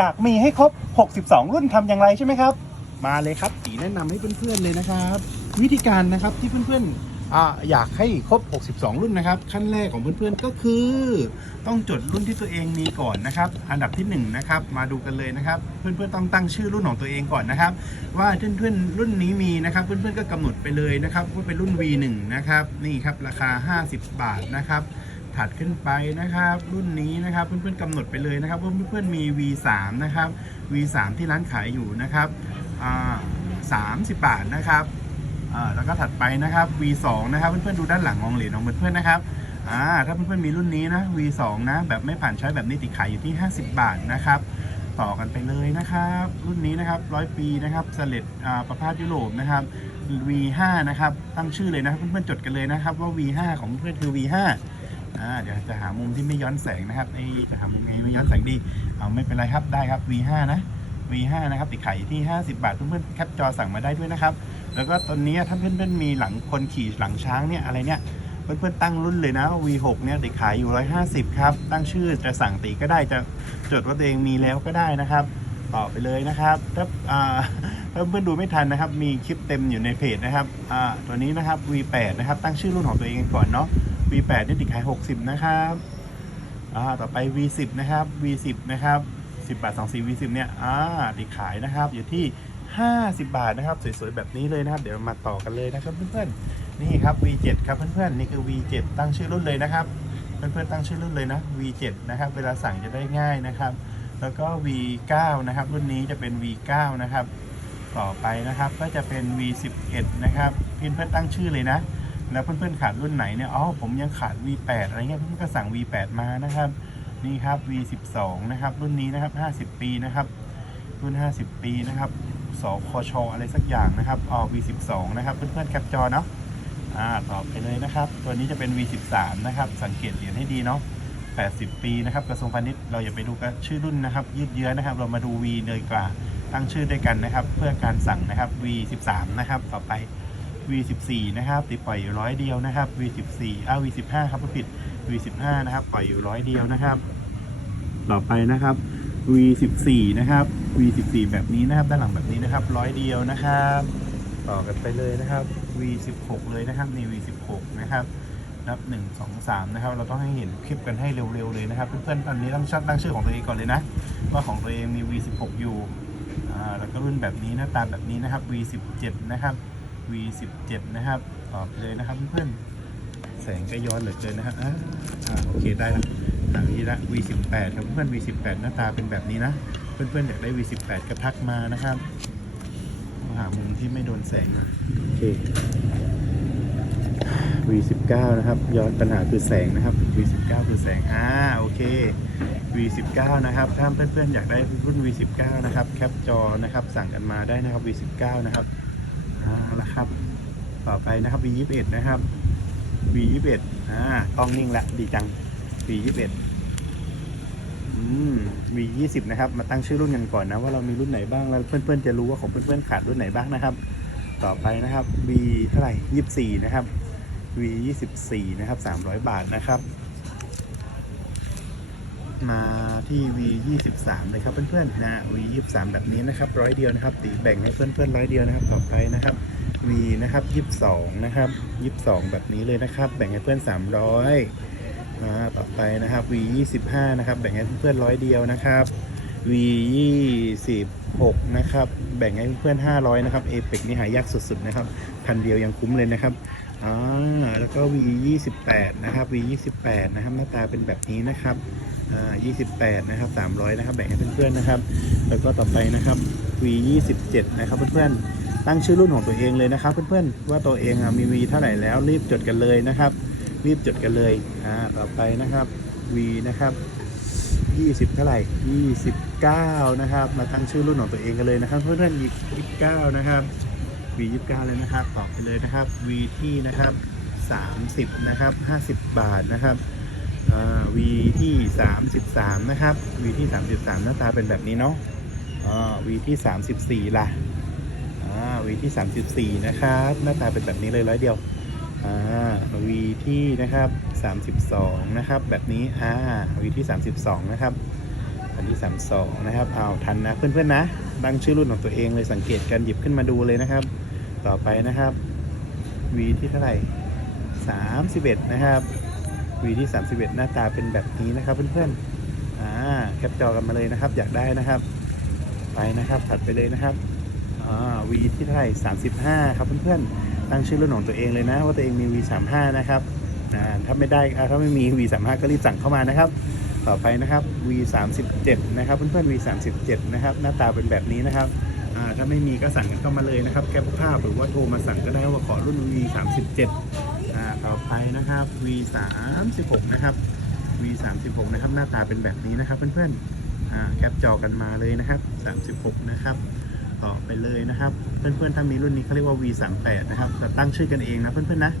อยากมีให้ครบ 62 รุ่นทำอย่างไรใช่ไหมครับ มาเลยครับตีแนะนำให้เพื่อนๆเลยนะครับ วิธีการนะครับที่เพื่อนๆอาอยากให้ครบ 62 รุ่นนะครับ ขั้นแรกของเพื่อนๆก็คือ ต้องจดรุ่นที่ตัวเองมีก่อนนะครับ อันดับที่1นงนะครับมาดูกันเลยนะครับ เพื่อนๆต้องตั้งชื่อรุ่นของตัวเองก่อนนะครับ ว่าเพื่อนๆรุ่นนี้มีนะครับ เพื่อนๆก็กำหนดไปเลยนะครับว่าเป็นรุ่น V1 นะครับนี่ครับราคา 50 บาทนะครับ ถัดขึ้นไปนะครับ รุ่นนี้นะครับเพื่อนๆกำหนดไปเลยนะครับว่าเพื่อนๆมี V3 นะครับ V3 ที่ร้านขายอยู่นะครับอ่า30บบาทนะครับแล้วก็ถัดไปนะครับ V2 นะครับเพื่อนๆดูด้านหลังมองเหรียญของเพื่อนๆนะครับอ่าถ้าเพื่อนๆมีรุ่นนี้นะ V2 นะแบบไม่ผ่านใช้แบบนี้ติดขายอยู่ที่ 50 บาทนะครับต่อกันไปเลยนะครับ รุ่นนี้นะครับร้อยปีนะครับสเลดประพาสยุโรปนะครับ V5 นะครับตั้งชื่อเลยนะครับเพื่อนๆจดกันเลยนะครับว่า V5 ของเพื่อนคือ V5 อ่าเดี๋ยวจะหามุมที่ไม่ย้อนแสงนะครับไอ้จะหามุมไงไม่ย้อนแสงดีเอาไม่เป็นไรครับได้ครับ V5 นะ V5 นะครับติดขายอยู่ที่ 50 บาทเพื่อนๆแคปจอสั่งมาได้ด้วยนะครับ แล้วก็ตอนนี้ถ้าเพื่อนๆมีหลังคนขี่หลังช้างเนี่ยอะไรเนี่ยเพื่อนๆตั้งรุ่นเลยนะ V6 เนี่ยติดขายอยู่ 150 ครับ ตั้งชื่อจะสั่งตีก็ได้จะจดว่าตัวเองมีแล้วก็ได้นะครับ ต่อไปเลยนะครับ ถ้าถ้าเพื่อนๆดูไม่ทันนะครับ มีคลิปเต็มอยู่ในเพจนะครับตัวนี้นะครับ V8 นะครับ ตั้งชื่อรุ่นของตัวเองก่อนเนาะ V8 นี่ติดขาย 60 นะครับอ่าต่อไป V10 นะครับ V10 นะครับ10 บาท24 V10 เนี่ยอ่าติดขายนะครับอยู่ที่ 50 บาทนะครับ สวยๆ แบบนี้เลยนะครับ เดี๋ยวมาต่อกันเลยนะครับเพื่อนๆนี่ครับ V7 ครับเพื่อนๆนี่คือ V7 ตั้งชื่อรุ่นเลยนะครับเพื่อนๆตั้งชื่อรุ่นเลยนะ V7 นะครับเวลาสั่งจะได้ง่ายนะครับ แล้วก็ V9 นะครับ รุ่นนี้จะเป็น V9 นะครับ ต่อไปนะครับก็จะเป็น V11 นะครับเพื่อนๆตั้งชื่อเลยนะ แล้วเพื่อนๆขาดรุ่นไหนเนี่ยอ๋อผมยังขาด V8 อะไรเงี้ยเพื่อนๆก็สั่ง V8 มานะครับนี่ครับ V12 นะครับ รุ่นนี้นะครับ 50 ปีนะครับ รุ่น 50 ปีนะครับสคชอะไรสักอย่างนะครับอ๋อ V12 นะครับเพื่อนๆแคปจอเนาะอ่าต่อไปเลยนะครับ ตัวนี้จะเป็น V13 นะครับ สังเกตเหรียญให้ดีเนาะ80 ปีนะครับกระทรวงพาณิชย์เราอย่าไปดูกันชื่อรุ่นนะครับ ยืดเยื้อนะครับ เรามาดู V เลยกว่าตั้งชื่อด้วยกันนะครับ เพื่อการสั่งนะครับ V13 นะครับต่อไป V14 นะครับติดปล่อยอยู่ร้อยเดียวนะครับ V14 อ้าว V15 ครับผิด V15 นะครับปล่อยอยู่ร้อยเดียวนะครับ ต่อไปนะครับ V14 นะครับ V14 แบบนี้นะครับด้านหลังแบบนี้นะครับร้อยเดียวนะครับ ต่อกันไปเลยนะครับ V16 เลยนะครับนี่ V16 นะครับนับ 1 2 3 นะครับ เราต้องให้เห็นคลิปกันให้เร็วๆเลยนะครับ เพื่อนๆตอนนี้ต้องชัดตั้งชื่อของตัวเองก่อนเลยนะ ว่าของตัวเองมี V16 อยู่ อ่า แล้วก็รุ่นแบบนี้หน้าตาแบบนี้นะครับ V17 นะครับ V17 นะครับต่อไปเลยนะครับเพื่อนๆแสงก็ย้อนเหลือเกินนะครับอ่าอ่าโอเคได้แล้วหลังนี้ละ V18 ครับเพื่อน V18 หน้าตาเป็นแบบนี้นะ เพื่อนๆอยากได้ V18 ก็ทักมานะครับหามุมที่ไม่โดนแสงหน่อยโอเค V19 นะครับย้อนปัญหาคือแสงนะครับ V19 คือแสงอ่าโอเค V19 นะครับถ้าเพื่อนๆอยากได้รุ่น V19 นะครับแคปจอนะครับสั่งกันมาได้นะครับ V19 นะครับ อ่าละครับ ต่อไปนะครับ V21 นะครับ V21 อ่ากล้องนิ่งละดีจัง V21 อืม V20 นะครับ มาตั้งชื่อรุ่นกันก่อนนะว่าเรามีรุ่นไหนบ้างแล้วเพื่อนๆจะรู้ว่าของเพื่อนๆขาดรุ่นไหนบ้างนะครับ ต่อไปนะครับ V เท่าไหร่24 นะครับ V 24 นะครับ300 บาทนะครับ มาที่ V 23 เลยครับเพื่อนๆนะ V 23 แบบนี้นะครับร้อยเดียวนะครับตีแบ่งให้เพื่อนๆร้อยเดียวนะครับต่อไปนะครับ V นะครับ22นะครับ22 แบบนี้เลยนะครับ แบ่งให้เพื่อน 300มาต่อไปนะครับ V 25 นะครับ แบ่งให้เพื่อนๆร้อยเดียวนะครับ V 26 นะครับ แบ่งให้เพื่อนๆ500นะครับเอเปกนี่หายากสุดๆนะครับพันเดียวยังคุ้มเลยนะครับอ่าแล้วก็ V 28 นะครับ V 28 นะครับ หน้าตาเป็นแบบนี้นะครับ อ่า28 นะครับ 300 นะครับ แบ่งให้เพื่อนๆนะครับ แล้วก็ต่อไปนะครับ V 27 นะครับเพื่อนๆ ตั้งชื่อรุ่นของตัวเองเลยนะครับ เพื่อนๆ ว่าตัวเองอะมี V เท่าไหร่แล้วรีบจดกันเลยนะครับ รีบจดกันเลย อ่า ต่อไปนะครับ V นะครับ20 เท่าไหร่ 29 นะครับ มาตั้งชื่อรุ่นของตัวเองกันเลยนะครับ เพื่อนๆอีก29 นะครับ V 29 เลยนะครับต่อไปเลยนะครับ V ที่นะครับ 30 นะครับ 50 บาทนะครับ อ่า V ที่ 33 นะครับ V ที่ 33 หน้าตาเป็นแบบนี้เนาะอ่า V ที่ 34 ล่ะอ่า V ที่ 34 นะครับ หน้าตาเป็นแบบนี้เลยร้อยเดียวอ่า V ที่นะครับ 32 นะครับ แบบนี้อ่า V ที่ 32 นะครับอันที่สามสองนะครับเอาทันนะเพื่อนๆนะตั้งชื่อรุ่นของตัวเองเลยสังเกตกันหยิบขึ้นมาดูเลยนะครับ ต่อไปนะครับ V ที่เท่าไหร่สามสิบเอ็ดนะครับ V ที่สามสิบเอ็ดหน้าตาเป็นแบบนี้นะครับเพื่อนๆอ่าแคปจอกันมาเลยนะครับ อยากได้นะครับ ไปนะครับถัดไปเลยนะครับอ่า V ที่เท่าไหร่สามสิบห้าครับเพื่อนๆตั้งชื่อรุ่นของตัวเองเลยนะ ว่าตัวเองมี V สามห้านะครับอ่าถ้าไม่ได้ถ้าไม่มี V สามห้าก็รีบสั่งเข้ามานะครับ ต่อไปนะครับ V 3 7 นะครับเพื่อนๆ V 3 7 นะครับหน้าตาเป็นแบบนี้นะครับถ้าไม่มีก็สั่งกันเข้ามาเลยนะครับแคปภาพหรือว่าโทรมาสั่งก็ได้ว่าขอรุ่น V 3 7 ต่อไปนะครับ V 3 6 นะครับ V 3 6 นะครับ หน้าตาเป็นแบบนี้นะครับเพื่อนๆแคปจอกันมาเลยนะครับ 36 นะครับ ต่อไปเลยนะครับ เพื่อนๆถ้ามีรุ่นนี้เขาเรียกว่า V 3 8 นะครับแต่ตั้งชื่อกันเองนะเพื่อนๆนะ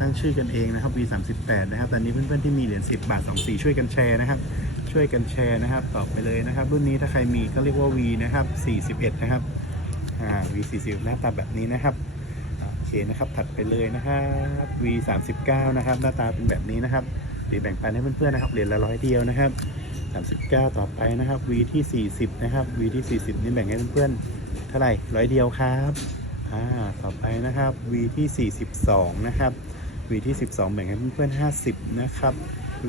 ตั้งชื่อกันเองนะครับ V 3 8 นะครับ ตอนนี้เพื่อนๆที่มีเหรียญ10 บาท 2 สีช่วยกันแชร์นะครับ ช่วยกันแชร์นะครับ ต่อไปเลยนะครับ รุ่นนี้ถ้าใครมีก็เรียกว่า V นะครับ 41 นะครับอ่า V 40 หน้าตาแบบนี้นะครับ เคนะครับ ถัดไปเลยนะครับ V 39นะครับ หน้าตาเป็นแบบนี้นะครับเดี๋ยวแบ่งปันให้เพื่อนๆนะครับเหรียญละร้อยเดียวนะครับ39 ต่อไปนะครับ V ที่ 40 นะครับ V ที่ 40 นี่แบ่งให้เพื่อนๆเท่าไหร่ร้อยเดียวครับอ่าต่อไปนะครับ V ที่ 42 นะครับ V ที่ 12 แบ่งให้เพื่อนๆ50 นะครับ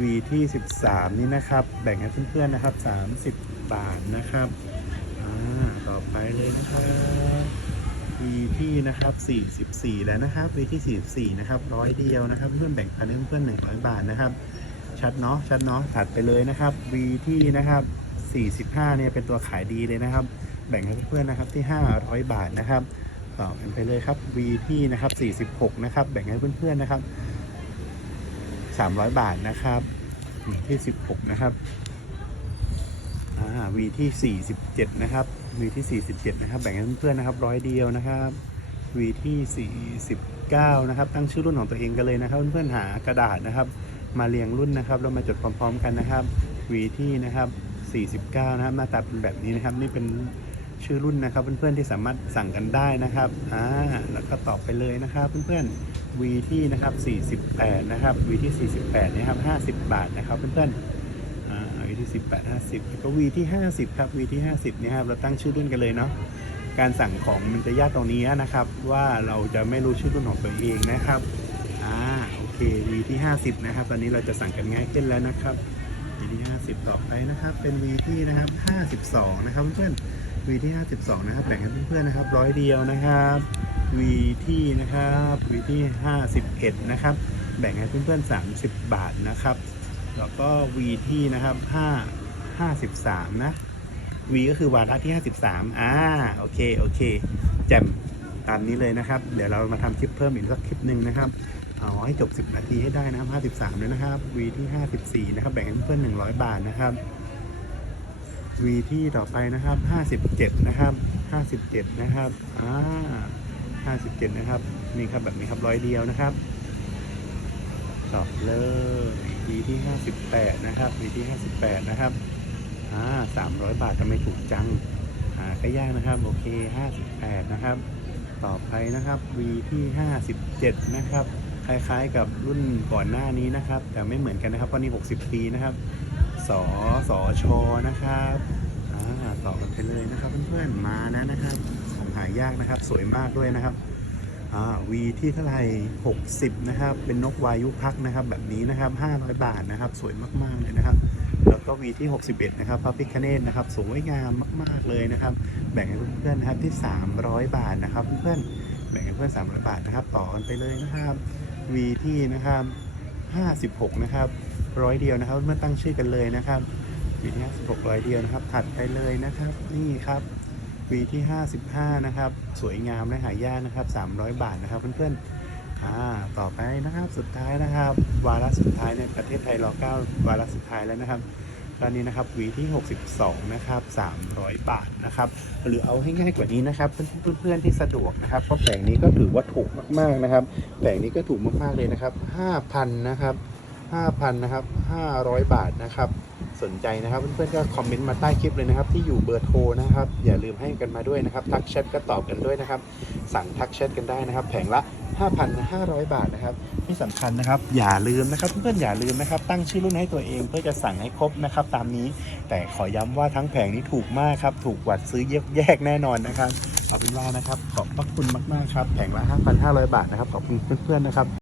V ที่ 13 นี่นะครับ แบ่งให้เพื่อนๆนะครับ 30 บาทนะครับอ่าต่อไปเลยนะครับ V ที่นะครับ 44 แล้วนะครับ V ที่ 44 นะครับร้อยเดียวนะครับ เพื่อนแบ่งปันให้เพื่อนๆ100บาทนะครับ ชัดเนาะชัดเนาะถัดไปเลยนะครับ V ที่นะครับ45 เนี่ยเป็นตัวขายดีเลยนะครับ แบ่งให้เพื่อนนะครับที่ 500 บาทนะครับต่อกันไปเลยครับ V ที่นะครับ46 นะครับ แบ่งให้เพื่อนๆนะครับ 300 บาทนะครับที่ 16 นะครับอ่า V ที่ 47 นะครับ V ที่ 47 นะครับ แบ่งให้เพื่อนๆนะครับร้อยเดียวนะครับ V ที่ 49 นะครับ ตั้งชื่อรุ่นของตัวเองกันเลยนะครับ เพื่อนๆหากระดาษนะครับ มาเรียงรุ่นนะครับแล้วมาจดพร้อม ๆ กันนะครับ V ที่นะครับ49 นะครับ หน้าตาเป็นแบบนี้นะครับ นี่เป็นชื่อรุ่นนะครับ เพื่อนๆที่สามารถสั่งกันได้นะครับอ่าแล้วก็ตอบไปเลยนะครับ เพื่อนๆ V ที่นะครับ48 นะครับ V ที่ 48 นะครับ 50 บาทนะครับ เพื่อนๆ 40 8 50แล้วก็ V ที่ 50 ครับ V ที่ 50เนี่ครับเราตั้งชื่อรุ่นกันเลยเนาะการสั่งของมันจะยากตรงนี้นะครับ ว่าเราจะไม่รู้ชื่อรุ่นของตัวเองนะครับอ่าโอเค V ที่ 50 นะครับ ตอนนี้เราจะสั่งกันง่ายขึ้นแล้วนะครับ V ที่ 50 ต่อไปนะครับ เป็น V ที่นะครับ 52 นะครับเพื่อนๆ V ที่ 52 นะครับแบ่งให้เพื่อนๆนะครับร้อยเดียวนะครับ V ที่นะครับ V ที่ 51 นะครับแบ่งให้เพื่อนๆ30 บาทนะครับ แล้วก็ V ที่นะครับ5 53 นะ V ก็คือวาระที่ 53 อ่า โอเค โอเค แจ่มตามนี้เลยนะครับ เดี๋ยวเรามาทำคลิปเพิ่มอีกสักคลิปหนึ่งนะครับ เอาให้จบ 10 นาทีให้ได้นะครับ 53เลยนะครับ V ที่ 54 นะครับ แบ่งให้เพื่อน100 บาทนะครับ V ที่ต่อไปนะครับ 57 นะครับ 57 นะครับ อ่า 57 นะครับ นี่ครับแบบนี้ครับร้อยเดียวนะครับ ต่อเลย V ที่ 58 นะครับ V ที่ 58 นะครับอ่า300 บาททำไมถูกจังหาก็ยากนะครับ โอเค 58 นะครับ ต่อไปนะครับ V ที่ 57 นะครับ คล้ายๆกับรุ่นก่อนหน้านี้นะครับ แต่ไม่เหมือนกันนะครับเพราะนี่60 ปีนะครับสอสอชอนะครับอ่าต่อกันไปเลยนะครับเพื่อนๆมาแล้วนะครับของหายากนะครับ สวยมากด้วยนะครับ อ่า V ที่เท่าไหร่60 นะครับ เป็นนกวายุพักนะครับ แบบนี้นะครับ 500 บาทนะครับ สวยมาก ๆ เลยนะครับ แล้วก็ V ที่ 61 นะครับพระพิคเนตนะครับ สวยงามมาก ๆ เลยนะครับ แบ่งให้เพื่อนๆนะครับที่ 300 บาทนะครับ เพื่อนๆ แบ่งให้เพื่อน 300 บาทนะครับ ต่อกันไปเลยนะครับ V ที่นะครับ56 นะครับ ร้อยเดียวนะครับ เมื่อตั้งชื่อกันเลยนะครับ V ที่56ร้อยเดียวนะครับ ถัดไปเลยนะครับ นี่ครับ V ที่ 55 นะครับ สวยงามและหายากนะครับ 300 บาทนะครับเพื่อนๆอ่าต่อไปนะครับสุดท้ายนะครับ วาระสุดท้ายในประเทศไทยรอ9วาระสุดท้ายแล้วนะครับตอนนี้นะครับ V ที่ 62 นะครับ 300 บาทนะครับ หรือเอาให้ง่ายกว่านี้นะครับ เพื่อนๆที่สะดวกนะครับเพราะแผงนี้ก็ถือว่าถูกมากๆนะครับแผงนี้ก็ถูกมากๆเลยนะครับ 5,000 นะครับ 5,000 นะครับ 500 บาทนะครับ สนใจนะครับเพื่อนๆก็คอมเมนต์มาใต้คลิปเลยนะครับ ที่อยู่เบอร์โทรนะครับ อย่าลืมให้กันมาด้วยนะครับ ทักแชทก็ตอบกันด้วยนะครับ สั่งทักแชทกันได้นะครับ แผงละ 5,500 บาทนะครับที่สำคัญนะครับ อย่าลืมนะครับ เพื่อนๆอย่าลืมนะครับ ตั้งชื่อรุ่นให้ตัวเองเพื่อจะสั่งให้ครบนะครับ ตามนี้ แต่ขอย้ำว่าทั้งแผงนี้ถูกมากครับ ถูกกว่าซื้อแยกแน่นอนนะครับเอาเป็นว่านะครับ ขอบพระคุณมากๆครับ แผงละ 5,500 บาทนะครับ ขอบคุณเพื่อนๆนะครับ